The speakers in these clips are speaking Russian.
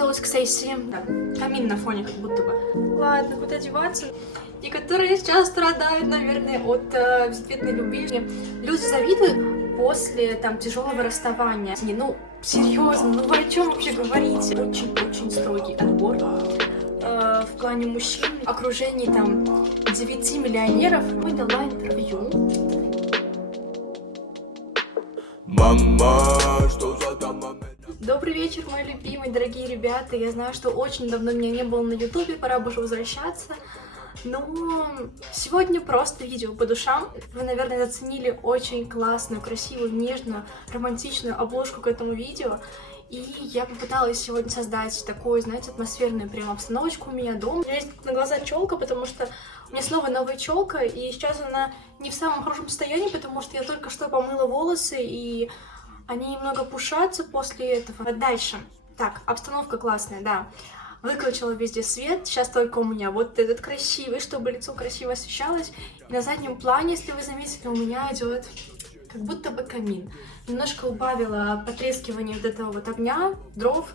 готовилась к сессии. Да, камин на фоне как будто бы. Ладно, куда деваться? Некоторые сейчас страдают, наверное, от безответной любви. Люди завидуют после там тяжелого расставания. Ну, серьезно, ну вы о чем вообще говорите? Очень-очень строгий отбор в плане мужчин. В окружении там 9 миллионеров. Мы дала интервью. Мама, что за дома? Добрый вечер, мои любимые, дорогие ребята. Я знаю, что очень давно меня не было на ютубе, пора бы уже возвращаться. Но сегодня просто видео по душам. Вы, наверное, заценили очень классную, красивую, нежную, романтичную обложку к этому видео. И я попыталась сегодня создать такую, знаете, атмосферную прям обстановочку у меня дома. У меня есть на глаза челка, потому что у меня снова новая челка, и сейчас она не в самом хорошем состоянии, потому что я только что помыла волосы, и они немного пушатся после этого. Дальше. Так, обстановка классная, да. Выключила везде свет, сейчас только у меня вот этот красивый, чтобы лицо красиво освещалось. И на заднем плане, если вы заметили, у меня идет как будто бы камин. Немножко убавила потрескивание вот этого вот огня, дров,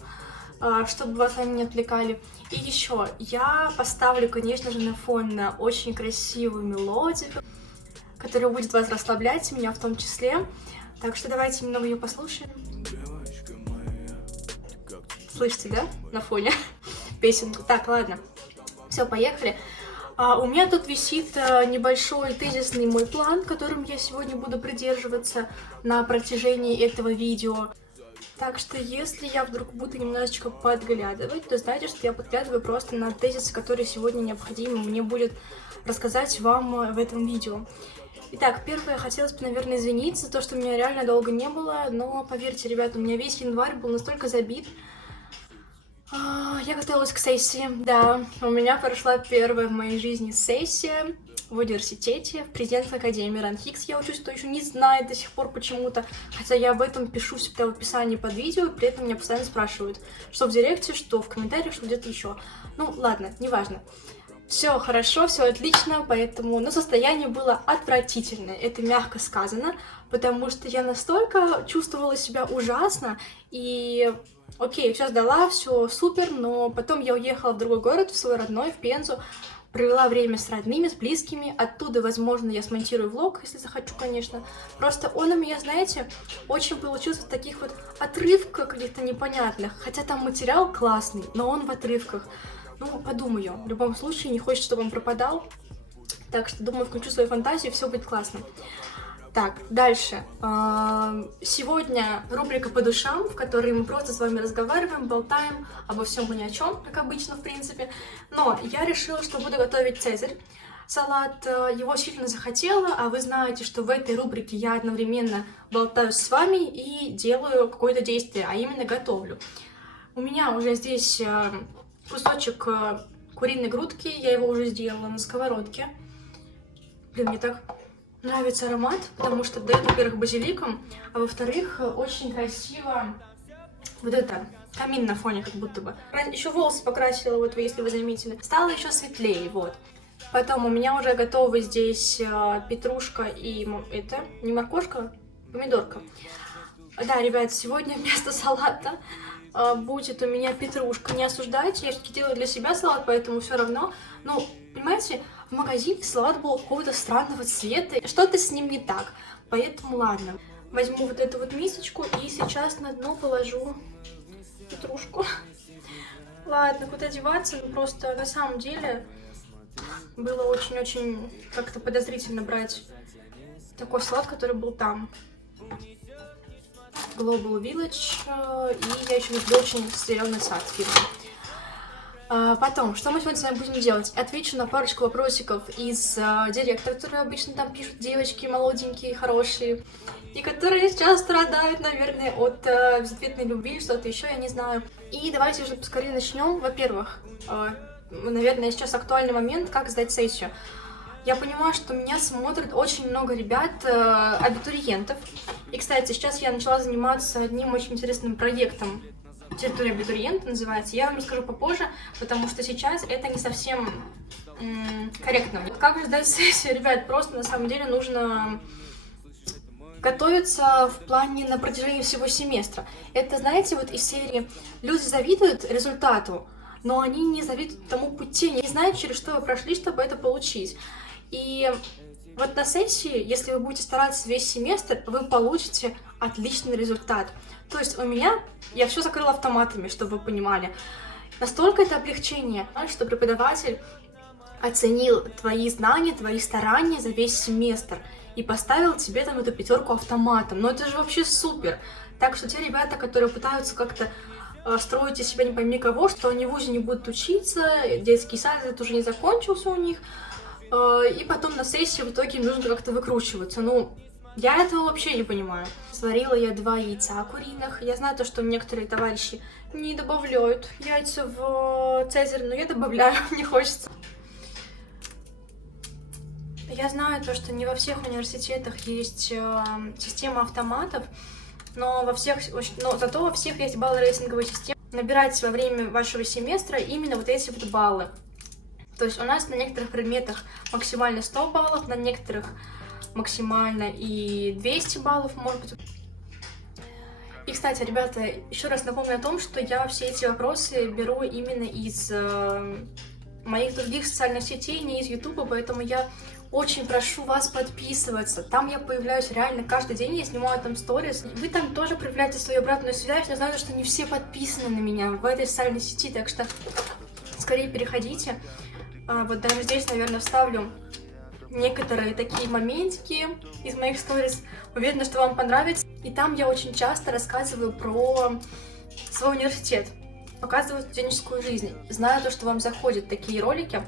чтобы вас они не отвлекали. И еще я поставлю, конечно же, на фон на очень красивую мелодию, которая будет вас расслаблять, меня в том числе. Так что давайте немного ее послушаем. Слышите, да? На фоне песенку. Так, ладно. Все, поехали. У меня тут висит небольшой тезисный мой план, которым я сегодня буду придерживаться на протяжении этого видео. Так что если я вдруг буду немножечко подглядывать, то знаете, что я подглядываю просто на тезисы, которые сегодня необходимо мне будет рассказать вам в этом видео. Итак, первое, хотелось бы, наверное, извиниться за то, что меня реально долго не было, но поверьте, ребята, у меня весь январь был настолько забит. Я готовилась к сессии, да, у меня прошла первая в моей жизни сессия в университете, в президентской академии РАНХИКС. Я учусь, кто еще не знает до сих пор почему-то, хотя я об этом пишу всегда в описании под видео, при этом меня постоянно спрашивают, что в директе, что в комментариях, что где-то еще. Ну, ладно, неважно. Все хорошо, все отлично, поэтому, но состояние было отвратительное, это мягко сказано, потому что я настолько чувствовала себя ужасно, и окей, все сдала, все супер, но потом я уехала в другой город, в свой родной, в Пензу, провела время с родными, с близкими, оттуда, возможно, я смонтирую влог, если захочу, конечно. Просто он у меня, знаете, очень получился в таких вот отрывках каких-то непонятных, хотя там материал классный, но он в отрывках. Ну, подумаю, в любом случае, не хочется, чтобы он пропадал, так что, думаю, включу свою фантазию, все будет классно. Так, дальше. Сегодня рубрика «По душам», в которой мы просто с вами разговариваем, болтаем обо всем и ни о чем, как обычно, в принципе. Но я решила, что буду готовить цезарь. Салат, его сильно захотела, а вы знаете, что в этой рубрике я одновременно болтаю с вами и делаю какое-то действие, а именно готовлю. У меня уже здесь кусочек куриной грудки, я его уже сделала на сковородке. Блин, мне так нравится аромат, потому что дает, во-первых, базиликом, а во-вторых, очень красиво вот это, камин на фоне как будто бы. Еще волосы покрасила, вот если вы заметили. Стало еще светлее, вот. Потом у меня уже готовы здесь петрушка и это, не моркошка, помидорка. Да, ребят, сегодня вместо салата будет у меня петрушка. Не осуждайте, я все-таки делаю для себя салат, поэтому все равно. Ну, понимаете, в магазине салат был какого-то странного цвета, что-то с ним не так. Поэтому ладно. Возьму вот эту вот мисочку и сейчас на дно положу петрушку. Ладно, куда деваться? Ну, просто на самом деле было очень-очень как-то подозрительно брать такой салат, который был там. Global Village, и я еще люблю очень зеленый сад фирмы. Потом, что мы сегодня с вами будем делать? Отвечу на парочку вопросиков из директа, которые обычно там пишут девочки молоденькие, хорошие, и которые сейчас страдают, наверное, от безответной любви, что-то еще, я не знаю. И давайте уже поскорее начнем. Во-первых, наверное, сейчас актуальный момент, как сдать сессию. Я понимаю, что меня смотрит очень много ребят, абитуриентов. И, кстати, сейчас я начала заниматься одним очень интересным проектом. «Территория абитуриента» называется. Я вам расскажу попозже, потому что сейчас это не совсем корректно. Как же сдать сессию, ребят? Просто на самом деле нужно готовиться в плане на протяжении всего семестра. Это, знаете, вот из серии люди завидуют результату, но они не завидуют тому пути, не знают, через что вы прошли, чтобы это получить. И вот на сессии, если вы будете стараться весь семестр, вы получите отличный результат. То есть у меня, я все закрыла автоматами, чтобы вы понимали. Настолько это облегчение, что преподаватель оценил твои знания, твои старания за весь семестр и поставил тебе там эту 5 автоматом. Ну это же вообще супер. Так что те ребята, которые пытаются как-то строить из себя не пойми кого, что они в ВУЗе не будут учиться, детский сад это уже не закончился у них, и потом на сессии в итоге им нужно как-то выкручиваться. Ну, я этого вообще не понимаю. Сварила я 2 яйца куриных. Я знаю то, что некоторые товарищи не добавляют яйца в цезарь, но я добавляю, мне хочется. Я знаю то, что не во всех университетах есть система автоматов, но зато во всех есть балло-рейтинговая система. Набирайте во время вашего семестра именно вот эти вот баллы. То есть у нас на некоторых предметах максимально 100 баллов, на некоторых максимально и 200 баллов, может быть. И, кстати, ребята, еще раз напомню о том, что я все эти вопросы беру именно из моих других социальных сетей, не из Ютуба, поэтому я очень прошу вас подписываться. Там я появляюсь реально каждый день, я снимаю там сторис. Вы там тоже проявляете свою обратную связь, но знаю, что не все подписаны на меня в этой социальной сети, так что скорее переходите. Вот даже здесь, наверное, вставлю некоторые такие моментики из моих сторис. Уверена, что вам понравится. И там я очень часто рассказываю про свой университет, показываю студенческую жизнь. Знаю то, что вам заходят такие ролики.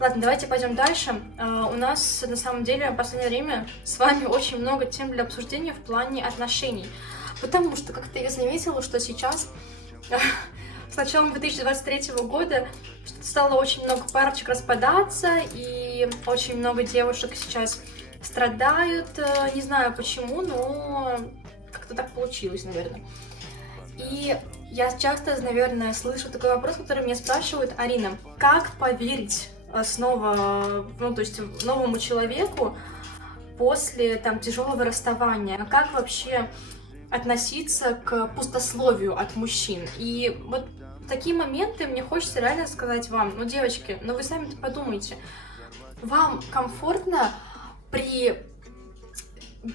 Ладно, давайте пойдем дальше. У нас, на самом деле, в последнее время с вами очень много тем для обсуждения в плане отношений. Потому что как-то я заметила, что сейчас, с началом 2023 года, стало очень много парочек распадаться, и очень много девушек сейчас страдают. Не знаю почему, но как-то так получилось, наверное. И я часто, наверное, слышу такой вопрос, который меня спрашивают: Арина, как поверить снова, то есть новому человеку после там тяжелого расставания? Как вообще относиться к пустословию от мужчин? И вот в такие моменты мне хочется реально сказать вам: ну, девочки, ну вы сами подумайте, вам комфортно при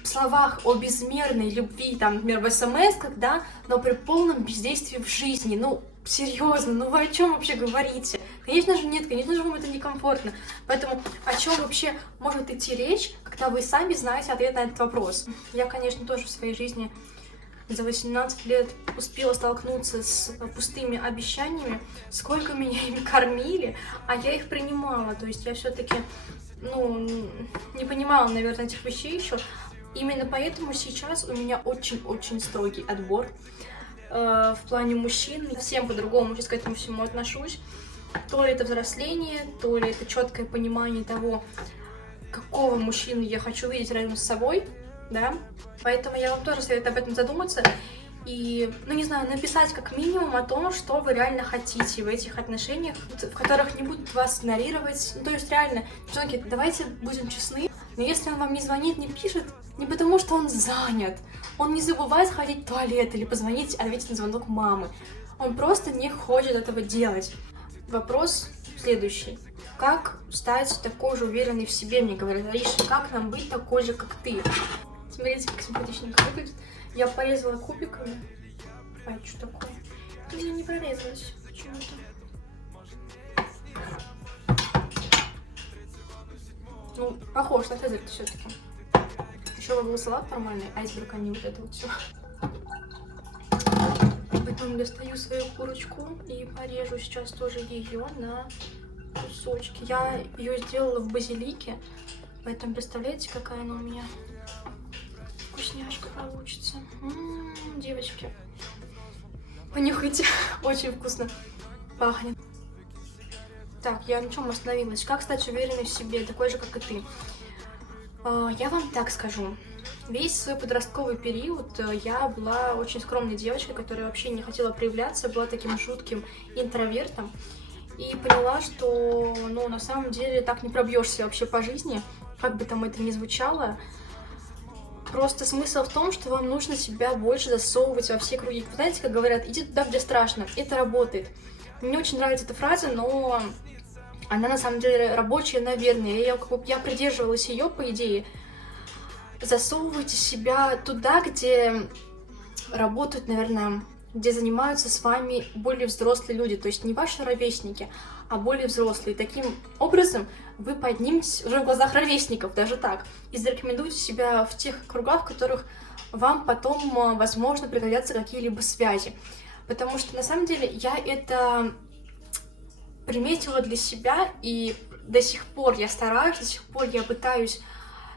словах о безмерной любви, там, например, в СМС, да, но при полном бездействии в жизни? Ну, серьезно, ну вы о чем вообще говорите? Конечно же нет, конечно же вам это некомфортно. Поэтому о чем вообще может идти речь, когда вы сами знаете ответ на этот вопрос? Я, конечно, тоже в своей жизни за 18 лет успела столкнуться с пустыми обещаниями, сколько меня ими кормили, а я их принимала. То есть я все-таки, не понимала, наверное, этих вещей еще. Именно поэтому сейчас у меня очень-очень строгий отбор в плане мужчин. Совсем по-другому сейчас к этому всему отношусь. То ли это взросление, то ли это четкое понимание того, какого мужчину я хочу видеть рядом с собой, да. Поэтому я вам тоже советую об этом задуматься и, не знаю, написать как минимум о том, что вы реально хотите в этих отношениях, в которых не будут вас игнорировать. То есть реально, девчонки, давайте будем честны, но если он вам не звонит, не пишет, не потому что он занят, он не забывает ходить в туалет или позвонить, ответить на звонок мамы, он просто не хочет этого делать. Вопрос следующий. Как стать такой же уверенной в себе, мне говорят: Ариша, как нам быть такой же, как ты? Смотрите, как симпатичненько выглядит. Я порезала кубиками. А это что такое? У меня не прорезалось почему-то. Похож на цезарь все-таки. Еще бы был салат нормальный, айсберг, а не вот это вот все. Потом достаю свою курочку и порежу сейчас тоже ее на кусочки. Я ее сделала в базилике, поэтому представляете, какая она у меня вкусняшка получится. Девочки, понюхайте, очень вкусно пахнет. Так, я на чем остановилась? Как стать уверенной в себе, такой же, как и ты? Я вам так скажу. Весь свой подростковый период я была очень скромной девочкой, которая вообще не хотела проявляться, была таким жутким интровертом. И поняла, что, на самом деле так не пробьешься вообще по жизни, как бы там это ни звучало. Просто смысл в том, что вам нужно себя больше засовывать во все круги. Вы знаете, как говорят, иди туда, где страшно. Это работает. Мне очень нравится эта фраза, но она на самом деле рабочая, наверное. Я придерживалась ее, по идее. Засовывайте себя туда, где работают, наверное, где занимаются с вами более взрослые люди, то есть не ваши ровесники, а более взрослые. Таким образом вы подниметесь уже в глазах ровесников, даже так, и зарекомендуете себя в тех кругах, в которых вам потом, возможно, пригодятся какие-либо связи. Потому что, на самом деле, я это приметила для себя, и до сих пор я стараюсь, до сих пор я пытаюсь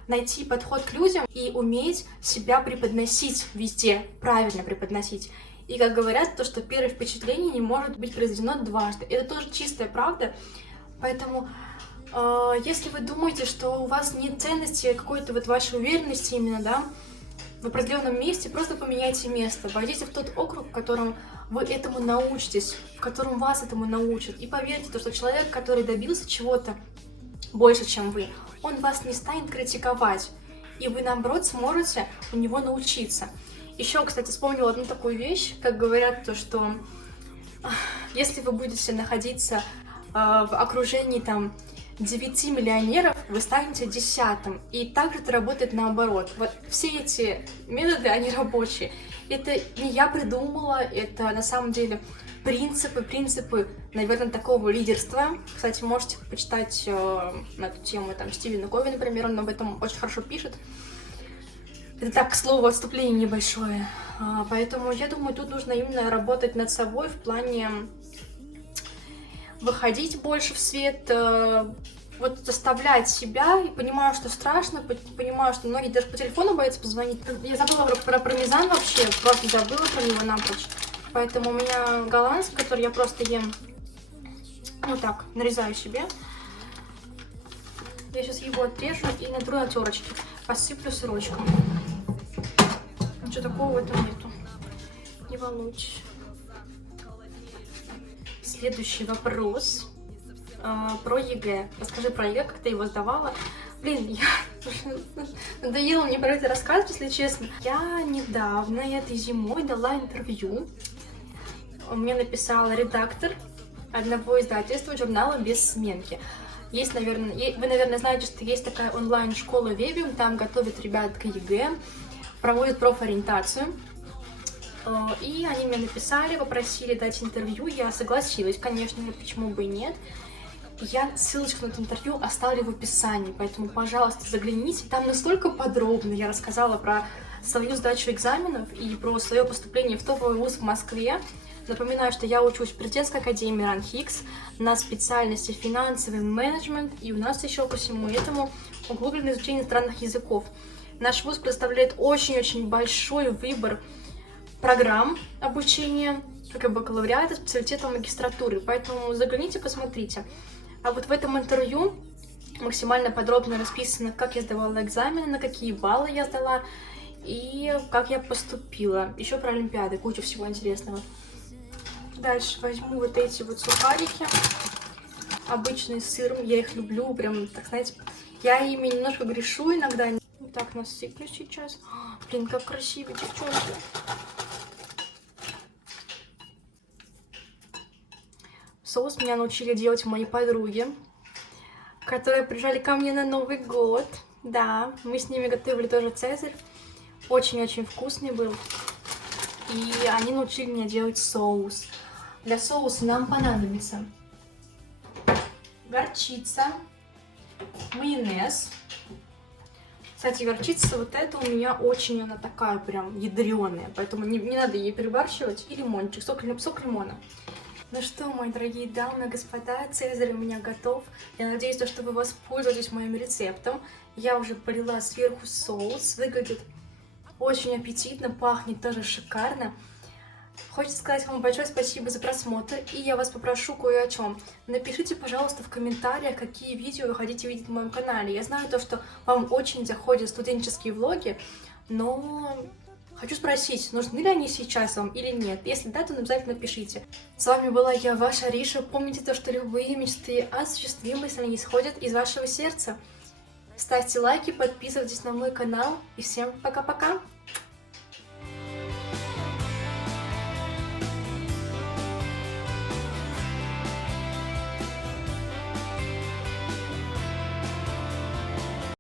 найти подход к людям и уметь себя преподносить везде, правильно преподносить. И как говорят, то, что первое впечатление не может быть произведено дважды. Это тоже чистая правда. Поэтому, если вы думаете, что у вас нет ценности какой-то вот вашей уверенности именно, да, в определенном месте, просто поменяйте место. Войдите в тот округ, в котором вы этому научитесь, в котором вас этому научат. И поверьте, что человек, который добился чего-то больше, чем вы, он вас не станет критиковать. И вы, наоборот, сможете у него научиться. Еще, кстати, вспомнила одну такую вещь, как говорят, то, что если вы будете находиться в окружении там 9 миллионеров, вы станете 10-м. И также это работает наоборот. Вот все эти методы, они рабочие. Это не я придумала, это на самом деле принципы, наверное, такого лидерства. Кстати, можете почитать на эту тему там Стивена Кови, например, он об этом очень хорошо пишет. Это так, к слову, отступление небольшое. Поэтому я думаю, тут нужно именно работать над собой в плане выходить больше в свет, вот заставлять себя, и понимаю, что страшно, понимаю, что многие даже по телефону боятся позвонить. Я забыла про пармезан вообще, просто забыла про него напрочь. Поэтому у меня голландский, который я просто ем, ну так, нарезаю себе. Я сейчас его отрежу и натру на терочке, посыплю сырочком. Ничего такого в этом нету. Не волнуйтесь. Следующий вопрос про ЕГЭ. Расскажи про ЕГЭ, как ты его сдавала. Блин, надоело мне про это рассказывать, если честно. Я недавно, этой зимой, дала интервью. Мне написала редактор одного издательства журнала «Без сменки». Есть, наверное, вы, наверное, знаете, что есть такая онлайн-школа Вебиум, там готовят ребят к ЕГЭ, проводят профориентацию. И они мне написали, попросили дать интервью, я согласилась, конечно, почему бы и нет. Я ссылочку на это интервью оставлю в описании, поэтому, пожалуйста, загляните. Там настолько подробно я рассказала про свою сдачу экзаменов и про свое поступление в топовый вуз в Москве. Напоминаю, что я учусь в президентской академии РАНХИКС на специальности финансовый менеджмент, и у нас еще по всему этому углубленное изучение иностранных языков. Наш вуз представляет очень-очень большой выбор программ обучения, как и бакалавриата, специалитета магистратуры, поэтому загляните, посмотрите. А вот в этом интервью максимально подробно расписано, как я сдавала экзамены, на какие баллы я сдала и как я поступила. Еще про олимпиады, куча всего интересного. Дальше возьму вот эти вот сухарики, обычные с сыром, я их люблю, прям, так знаете, я ими немножко грешу иногда. Так, насыплю сейчас. Блин, как красиво, девчонки. Соус меня научили делать мои подруги, которые приезжали ко мне на Новый год. Да, мы с ними готовили тоже цезарь. Очень-очень вкусный был. И они научили меня делать соус. Для соуса нам понадобится горчица, майонез. Кстати, горчица вот эта у меня очень, она такая прям ядреная, поэтому не надо ей перебарщивать. И лимончик, сок лимона. Ну что, мои дорогие дамы и господа, цезарь у меня готов. Я надеюсь, что вы воспользуетесь моим рецептом. Я уже полила сверху соус, выглядит очень аппетитно, пахнет тоже шикарно. Хочется сказать вам большое спасибо за просмотр, и я вас попрошу кое о чем. Напишите, пожалуйста, в комментариях, какие видео вы хотите видеть на моем канале. Я знаю то, что вам очень заходят студенческие влоги, но хочу спросить, нужны ли они сейчас вам или нет. Если да, то обязательно пишите. С вами была я, ваша Риша. Помните то, что любые мечты осуществимы, если они исходят из вашего сердца. ставьте лайки, подписывайтесь на мой канал. И всем пока-пока!